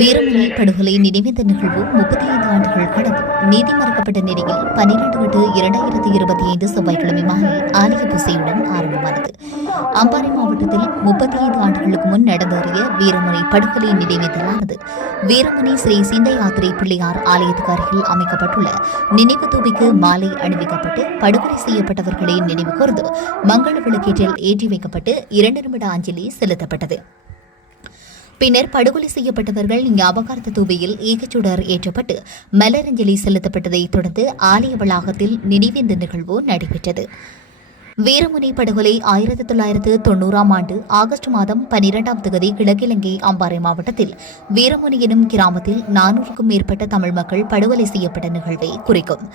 வீரமணி படுகொலை நினைவேந்த நிகழ்வு முப்பத்தி ஐந்து ஆண்டுகள் கடந்து நீதி மறுக்கப்பட்ட நிலையில் பனிரெண்டு எட்டு இரண்டாயிரத்தி இருபத்தி ஐந்து செவ்வாய்க்கிழமை மாலை ஆலய பூசையுடன் ஆரம்பமானது. அம்பாறை மாவட்டத்தில் முப்பத்தி ஐந்து ஆண்டுகளுக்கு முன் நடந்தேறிய வீரமணி படுகொலை நினைவேந்தலானது. வீரமணி ஸ்ரீ சிந்தை யாத்திரை பிள்ளையார் ஆலயத்துக்கு அருகில் அமைக்கப்பட்டுள்ள நினைவு தூபிக்கு மாலை அணிவிக்கப்பட்டு படுகொலை செய்யப்பட்டவர்களை நினைவு கூர்ந்து மங்கள விளக்கேற்றில் ஏற்றி வைக்கப்பட்டு இரண்டு நிமிட அஞ்சலி செலுத்தப்பட்டது. பின்னர் படுகொலை செய்யப்பட்டவர்கள் ஞாபகார்த்த தூவியில் ஏகச்சுடர் ஏற்றப்பட்டு மலரஞ்சலி செலுத்தப்பட்டதைத் தொடர்ந்து ஆலய வளாகத்தில் நினைவேந்த நிகழ்வு நடைபெற்றது. வீரமுனை படுகொலை ஆயிரத்தி தொள்ளாயிரத்து தொண்ணூறாம் ஆண்டு ஆகஸ்ட் மாதம் பனிரெண்டாம் தேதி கிழக்கிலங்கை அம்பாறை மாவட்டத்தில் வீரமுனி எனும் கிராமத்தில் நானூறுக்கும் மேற்பட்ட தமிழ் மக்கள் படுகொலை செய்யப்பட்ட நிகழ்வை குறிக்கும்.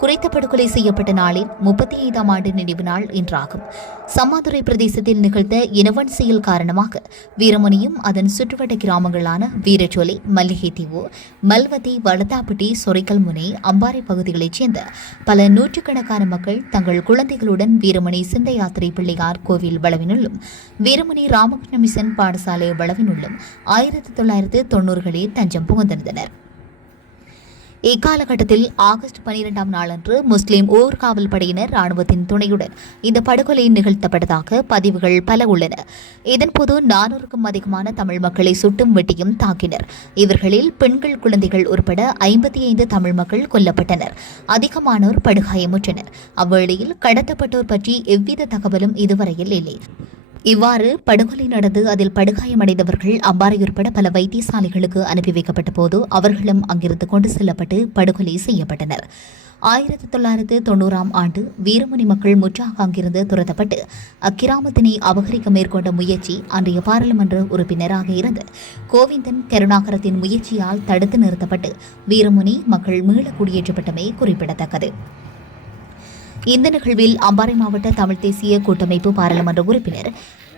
குறித்த படுகொலை செய்யப்பட்ட நாளில் முப்பத்தி ஐந்தாம் ஆண்டு நினைவு நாள் இன்றாகும் சம்மாதுரை பிரதேசத்தில் நிகழ்ந்த இனவன் செயல் காரணமாக வீரமணியும் அதன் சுற்றுவட்ட கிராமங்களான வீரச்சோலை மல்லிகை தீவு மல்வதி வளத்தாப்பட்டி சொரைக்கல் முனை அம்பாறை பகுதிகளைச் சேர்ந்த பல நூற்றுக்கணக்கான மக்கள் தங்கள் குழந்தைகளுடன் வீரமணி சிந்த யாத்திரை பிள்ளையார் கோவில் வளவினுள்ளும் வீரமணி ராமகிருஷ்ண மிஷன் பாடசாலை வளவினுள்ளும் ஆயிரத்தி தொள்ளாயிரத்து தொன்னூறுகளில் தஞ்சம் புகுந்திருந்தனர். இக்காலகட்டத்தில் ஆகஸ்ட் பனிரெண்டாம் நாளன்று முஸ்லிம் ஊர்காவல் படையினர் ராணுவத்தின் துணையுடன் இந்த படுகொலை நிகழ்த்தப்பட்டதாக பதிவுகள் பல உள்ளன. இதன்போது நானூறுக்கும் அதிகமான தமிழ் மக்களை சுட்டும் வெட்டியும் தாக்கினர். இவர்களில் பெண்கள் குழந்தைகள் உட்பட ஐம்பத்தி ஐந்து தமிழ் மக்கள் கொல்லப்பட்டனர். அதிகமானோர் படுகாயமுற்றனர். அவ்வேளையில் கடத்தப்பட்டோர் பற்றி எவ்வித தகவலும் இதுவரையில் இல்லை. இவ்வாறு படுகொலை நடந்து அதில் படுகாயமடைந்தவர்கள் அம்பாறை உட்பட பல வைத்தியசாலைகளுக்கு அனுப்பி வைக்கப்பட்ட போது அவர்களும் அங்கிருந்து கொண்டு செல்லப்பட்டு படுகொலை செய்யப்பட்டனர். ஆயிரத்தி தொள்ளாயிரத்து தொண்ணூறாம் ஆண்டு வீரமணி மக்கள் முற்றாக அங்கிருந்து துரத்தப்பட்டு அக்கிராமத்தினை அபகரிக்க மேற்கொண்ட முயற்சி அன்றைய பாராளுமன்ற உறுப்பினராக இருந்த கோவிந்தன் கருணாகரத்தின் முயற்சியால் தடுத்து நிறுத்தப்பட்டு வீரமுனி மக்கள் மீள குடியேற்றப்பட்டமை குறிப்பிடத்தக்கது. இந்த நிகழ்வில் அம்பாறை மாவட்ட தமிழ் தேசிய கூட்டமைப்பு பாராளுமன்ற உறுப்பினர்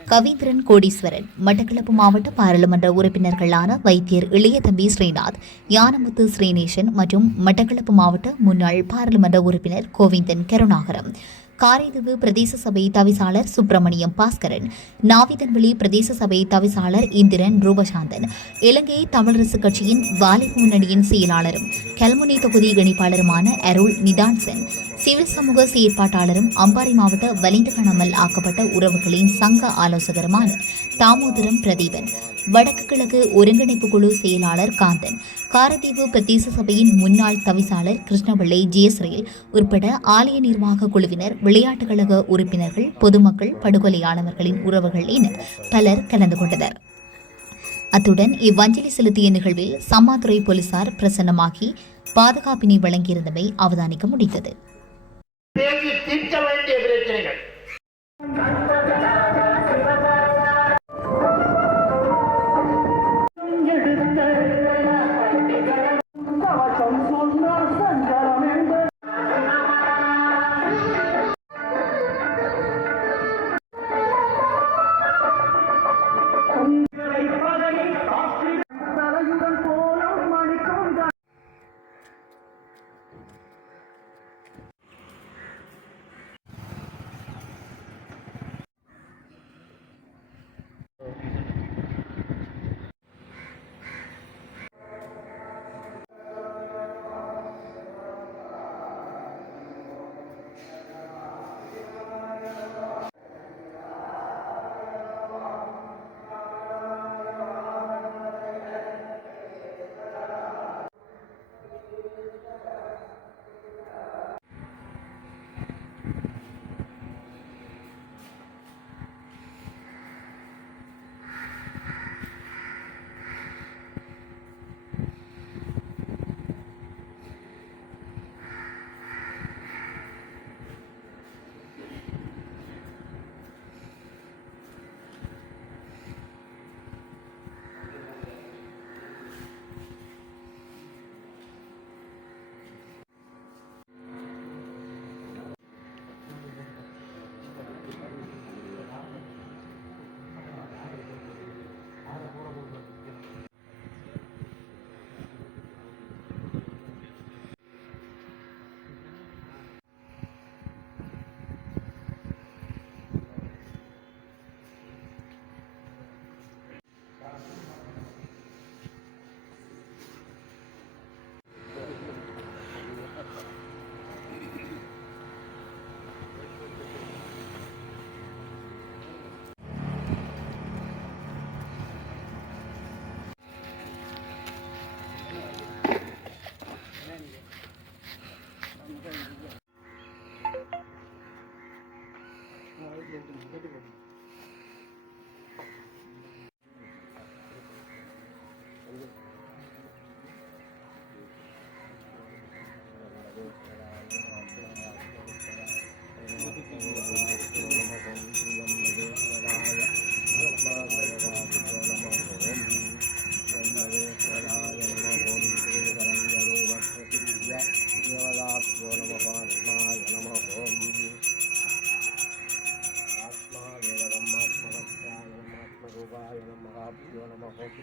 கவீந்திரன் கோடீஸ்வரன் மட்டக்களப்பு மாவட்ட பாராளுமன்ற உறுப்பினர்களான வைத்தியர் இளையதம்பி ஸ்ரீநாத் யானமுத்து ஸ்ரீநேசன் மற்றும் மட்டக்களப்பு மாவட்ட முன்னாள் பாராளுமன்ற உறுப்பினர் கோவிந்தன் கருணாகரம் காரைதீவு பிரதேச சபை தவிசாளர் சுப்பிரமணியம் பாஸ்கரன் நாவிதன்வெளி பிரதேச சபை தவிசாளர் இந்திரன் ரூபசாந்தன் இலங்கை தமிழரசு கட்சியின் வாலிப முன்னணியின் செயலாளரும் கல்முனை தொகுதி இணைப்பாளருமான அருள் நிதான்சன் சிவில் சமூக செயற்பாட்டாளரும் அம்பாறை மாவட்ட வலிந்தகணமல் ஆக்கப்பட்ட உறவுகளின் சங்க ஆலோசகருமான தாமோதரம் பிரதீபன் வடக்கு கிழக்கு ஒருங்கிணைப்பு குழு செயலாளர் காந்தன் காரதீவு பிரதேச சபையின் முன்னாள் தவிசாளர் கிருஷ்ணபிள்ளை ஜெயஸ்ரீல் உட்பட ஆலய நிர்வாக குழுவினர் விளையாட்டுக் கழக உறுப்பினர்கள் பொதுமக்கள் படுகொலையாளவர்களின் உறவுகள் என பலர் கலந்து கொண்டனர். அத்துடன் இவ்வஞ்சலி செலுத்திய நிகழ்வில் சம்மாதுறை போலீசார் பிரசன்னமாகி பாதுகாப்பினை வழங்கியிருந்தமை அவதானிக்க முடிந்தது.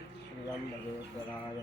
त्र्यम्बकेश्वराय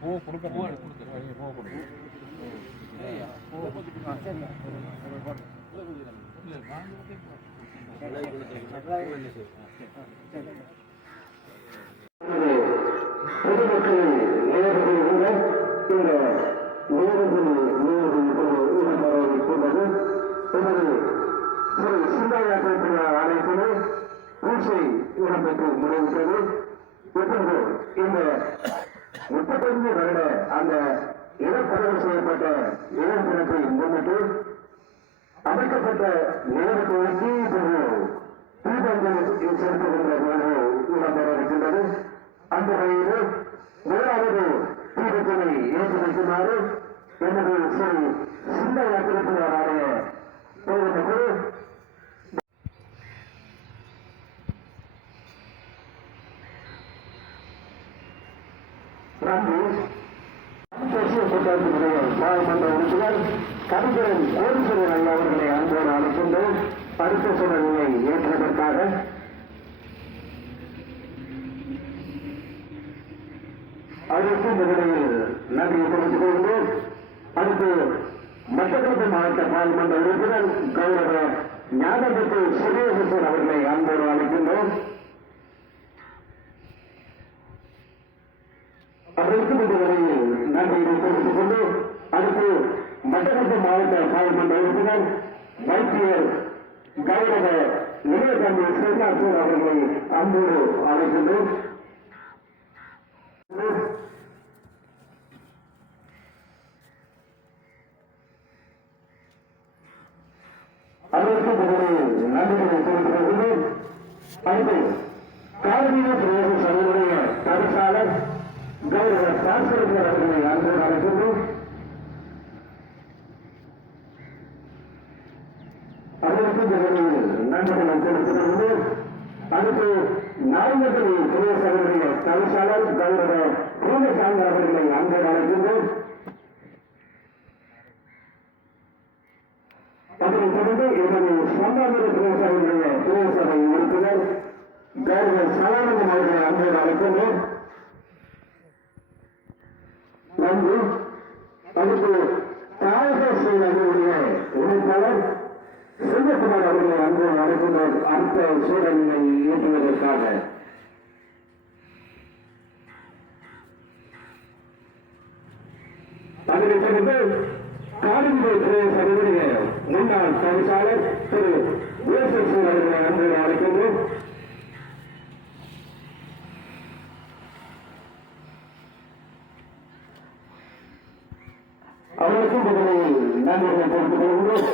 பூ கொடுக்க பூ கொடுக்க பூ பேசுகிற அனைத்துமே பூசை இடம்பெற்று முடிவிட்டது இப்பொழுது இந்த முப்பத்தஞ்சு வருட அந்த இடப்பதவி செய்யப்பட்ட இளம் முன்னிட்டு அமைக்கப்பட்ட நேரத்தை ஒட்டி இப்போது தீபங்கள் செலுத்துகின்ற நிகழ்வு இடம்பெற இருக்கின்றது. அந்த வகையில் முதலாவது தீபத்தினை ஏற்றி வைக்குமாறு எனது சிறு சிந்தையா திருப்பினராக போகிறது நன்றி தேசிய கூட்டத்தினுடைய பாராளுமன்ற உறுப்பினர் கவிஞரன் கோடீஸ்வரன் ஐயா அவர்களை அன்போடு அழைக்கின்றோம் அடுத்த சூழலை ஏற்றுவதற்காக அதற்கு இந்த நிலையில் நன்றியை தெரிவித்துக் கொண்டு அடுத்து மட்டக்களப்பு மாவட்ட பாராளுமன்ற உறுப்பினர் கௌரவ ஞானபத்து சுரேசன் அவர்களை அன்போடு அழைக்கின்றோம் அதற்கு இந்த வரையில் நன்றியை தெரிவித்துக் கொண்டு அடுத்து மட்டக்களப்பு மாவட்ட பாராளுமன்ற உறுப்பினர் வைத்தியர் கௌரவ இளையதம்பி ஸ்ரீகாசூர் அவர்களை அன்போடு அழைக்கின்றோம் அதற்கு முதலில் நன்றிகளை தெரிவித்துக் கொண்டு அடுத்து கார்மீக பிரதேச சபையுடைய தவிசாளர் கௌரவ சாஸ்திரர் அவர்களை அன்போடு அழைக்கின்றோம் அதற்கு முதலில் நன்றிகளை தெரிவித்துக் அடுத்து நாயகத்தில் தவிசாளர் கௌரவ பூமசாமி அவர்களை அன்போடு அழைக்கின்றோம் அதனைத் தொடர்ந்து எமது சம்பாதிர பிரதேசங்களுடைய பிரதேசபை உறுப்பினர் கௌரவ சதானந்தம் அவர்களை அன்போடு அழைக்கின்றோம் நன்றி. அடுத்து தாயக சூழலுடைய உறுப்பினர் செல்வகுமார் அவர்களை அன்பு அழைக்கின்றோம் அடுத்த சூழலினை ஏற்றுவதற்காக. அதனைத் தொடர்ந்து காலிமுறை பிரதேச சபையுடைய முன்னாள் தவிசாளர் திரு யோசப் அவர்களை அன்போடு அழைக்கின்றோம் அவருக்கும் முதலில் நன்றிகளை தெரிவித்துக்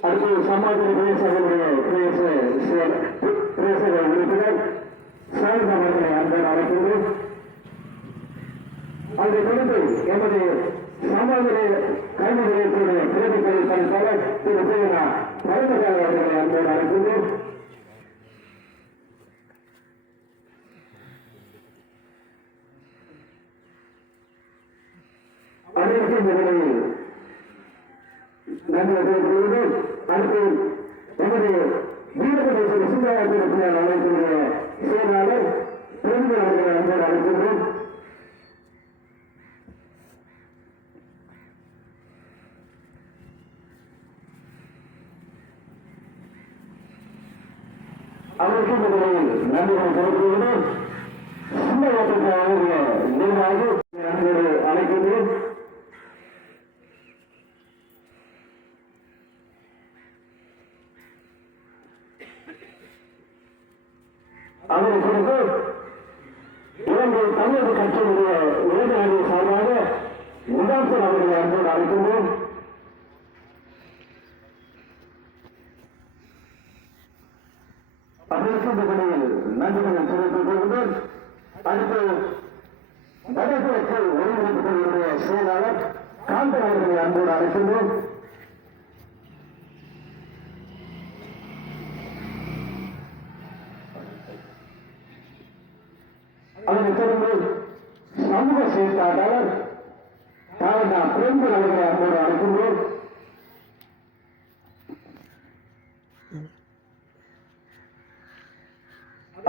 அடுத்து சமாஜ் பிரதேசங்களுடைய பிரதேச பிரதேச உறுப்பினர் சாரதா அவர்களை தொடர்ந்து எமது கல்வி நிலையத்துடைய பிரதிபலி திரு பேரா அவர்களை அதற்கு முதலில் நன்றி அடுத்து எமது செயலாளர் அவர்களை அன்போடு அழைக்கின்றோம் அவருக்கு முதலில் அவருடைய நிர்வாகி அன்போடு அழைக்கின்றோம் அவரை குறித்து இலங்கை தமிழக கட்சியினுடைய இளைஞரணி சார்பாக முதாசன் அவர்களை அன்போடு அழைக்கின்றோம் அதற்கு இந்த வழியில் நன்றிகளை தெரிவித்துக் கொள்கிறேன். அடுத்து வடகிழக்கு ஒருங்கிணைப்புகளுடைய செயலாளர் காந்தன் அவர்களை அன்போடு அழைக்கின்றோம். அதனைத் தொடர்ந்து சமூக செயற்பாட்டாளர் தாவனா பிரேம்கள் அவர்களை அன்போடு அழைக்கின்றோம்.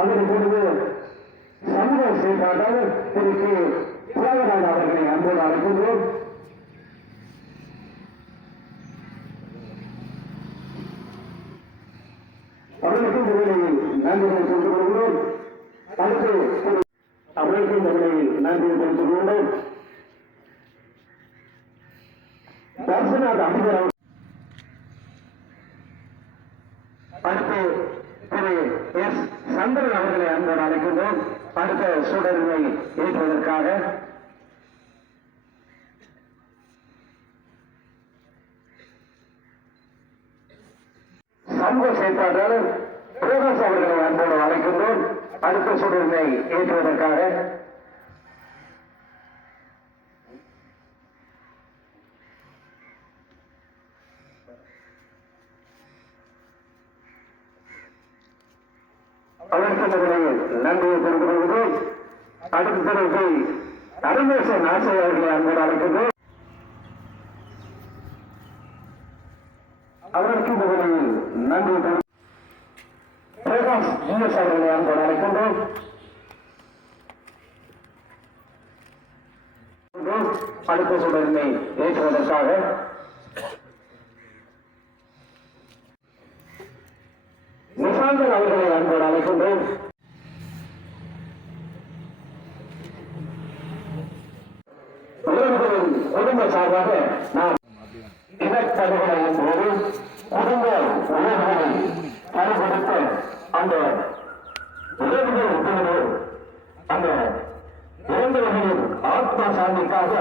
அதனைத் பொழுது சமூக செயல்பாட்டால் திரு தியாகராஜ அவர்களை அன்போடு அழைக்கின்றோம். அவர்களுக்கும் இந்த வேளையில் நன்றிகளை சொல்லிக் கொள்கிறோம். அடுத்து அவர்களுக்கும் அவர்களுக்கு இந்த வேளையில் நன்றியை தெரிவித்துக் கொண்டோம் தர்சனாத் அதிபர் அவர்கள் அடுத்து திரு எஸ். சந்திரன் அவர்களை அன்போடு அழைக்கின்றோம். அடுத்த சூடரிமை ஏற்பதற்காக சமூக செயற்பாட்டாளர் பிரகாஷ் அவர்களை அன்போடு அழைக்கின்றோம் அடுத்த சுடரினை ஏற்றுவதற்காக அதற்கு முதலில் நன்றியை தெரிவிக்கிறோம் அடுத்த பிறகு அருமேசன் ஆசை அவர்களை அன்போடு அழைக்கிறது அவருக்கு முதலில் நன்றி பிரகாஷ் ஜிஎஸ் அவர்களை அன்போடு அழைக்கின்றோம் அடுத்த சுடரினை ஏற்றுவதற்காக நிசாந்தன் அவர்களை அன்போடு அழைக்கின்றோம் உறவுகளின் குடும்ப சார்பாக நாம் இனப்படுகொலையின் போது குடும்ப உறவுகளை கருப்படுத்த அந்த உறவுகள் உறவு அந்த இறந்தவர்களின் ஆத்மா சாந்திக்காக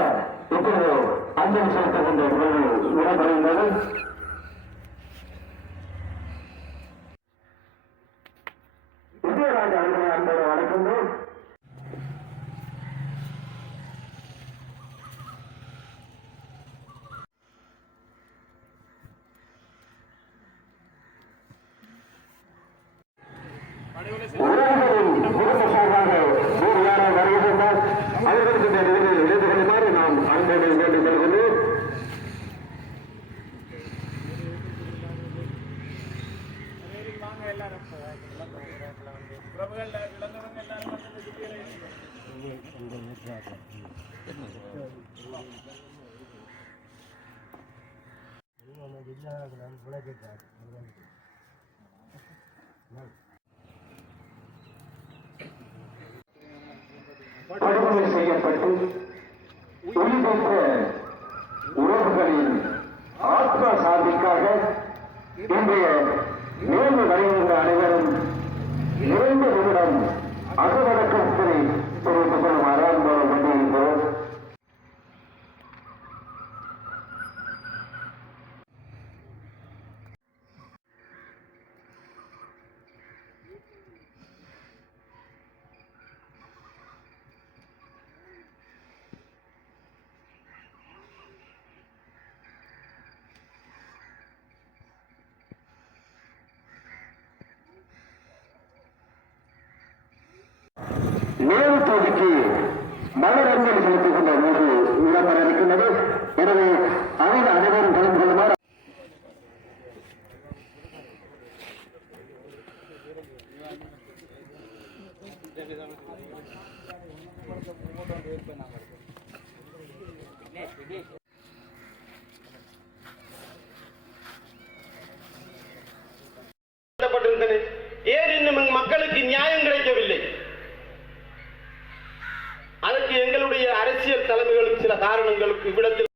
இப்பொழுது அஞ்சலி செலுத்துகின்ற உறவு இடம்பெறுகின்றது விஜயராஜ் அவர்களை அன்போடு அழைக்கின்றோம் உறவுகளின் குடும்ப சார்பாக வேறு யாராவது வருகின்றால் அவர்களுக்கு இந்த நிலையில் இணைந்து கொள்ளுமாறு நாம் அன்போடு வேண்டிக் கொள்கிறோம் படுகொலை செய்யப்பட்டு உயிர்பெற்ற உறவுகளின் ஆத்மா சாந்திக்காக இன்றைய நேர்வு வருகின்ற அனைவரும் இரண்டு நிமிடம் அகவடக்கத்தை தெரிவித்துக் கொள்ளுமாறு அன்போடு கொண்டிருக்கிறோம் நேரு தொகுதிக்கு மலர் அஞ்சலி செலுத்துகின்ற போது இடம்பெற இருக்கின்றது. எனவே அதில் அனைவரும் கலந்து கொள்ளுமாறு ஏன் இன்னும் மக்களுக்கு நியாயம் கிடைக்கவில்லை? அதற்கு எங்களுடைய அரசியல் தலைமைகளும் சில காரணங்களுக்கு இவ்விடத்தில்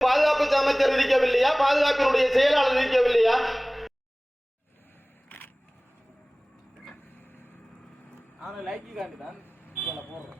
பாதுகாப்பு அமைச்சர் இருக்கவில்லையா பாதுகாப்பினுடைய செயலாளர் இருக்கவில்லையா அவனை லைக்கி காண்டி தான் சொல்ல போடுறோம்